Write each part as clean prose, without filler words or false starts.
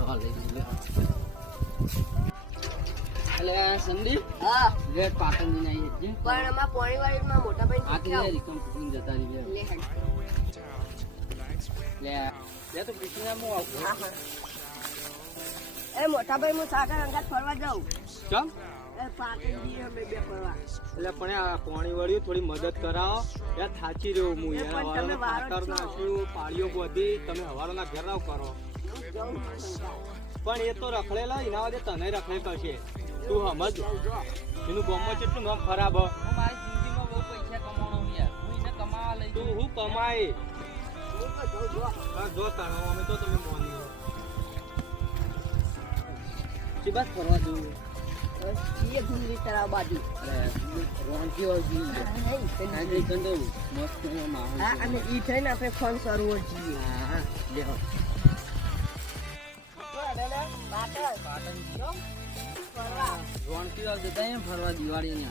ફરવા લઈ ગયો. એટલે સંદીપ હા લેટ પાટણ ની આવી છે પણ અમાર પોણીવાડીમાં મોટા ભાઈ આ કે રિકમ કુકિંગ જતા રહી લે હેડ. લે લે તો કૃષ્ણ મો આવું હા હા એ મોટા ભાઈ હું સાગર અંગાત ફરવા જાઉં. ચમ એ પાટણ જઈએ અમે બે ફરવા. એટલે પણ આ પાણી વાળી થોડી મદદ કરાવો યાર થાચી રહ્યો હું યાર પણ તમે હવારના વારો ખાતર છો. નાખ્યું પાળીઓ બધી તમે હવારોના ઘેરાવ કરો હું જાઉં છું અંગાત. પણ એ તો રખડેલા એના વાદે તને રખડે કરશે તું સમજ એનું ગામમાં કેટલું નામ ખરાબ હ. હું મારી જિંદગીમાં બહુ પૈસા કમાવાનો હું યાર હું એને કમાવા લઈ તું હું કમાય હું તો જાઉં છું. હા જો તાણો અમે તો તમે મોની હો. શી બાત ફરવા જવું બસ જઈએ ગુંદરી તળાવ બાજુ. અરે રોણકી વાળી આ જઈ કંદો મસ્ત માહોલ હા અને ઈ થઈને આપણે ફોન સરોવર જઈએ. હા લે પાટણ ફરવા. રોણકી વાળ જતા એમ ફરવા દિવાળી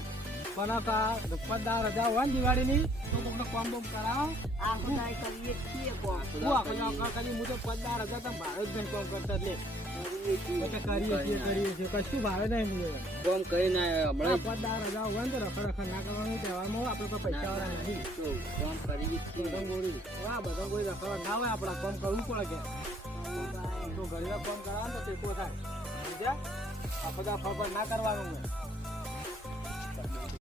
પણ આ પદાર રજા હોય ને દિવાળીની તો કોકને કોમ બોમ કરાવો આ ખુદાઈ કરીએ છીએ કોમ. હું આખો કરી હું તો પદાર રજા તમે ભાવે જ નહીં કોમ કરતા એટલે કરીએ છીએ કશું ભાવે નહીં કોમ કરી ના હમણાં પદાર રજા હોય ને તો રખડ ના કરવાનું તહેવારમાં આપણે કોઈ પૈસા વાળા નથી કોમ કરી બધા કોઈ રખડવા ના હોય આપડા કોમ કરવું પડે કે તો ઘરે કોમ કરાવે તો ટેકો થાય સમજ્યા? આ બધા ફરફર ના કરવાનું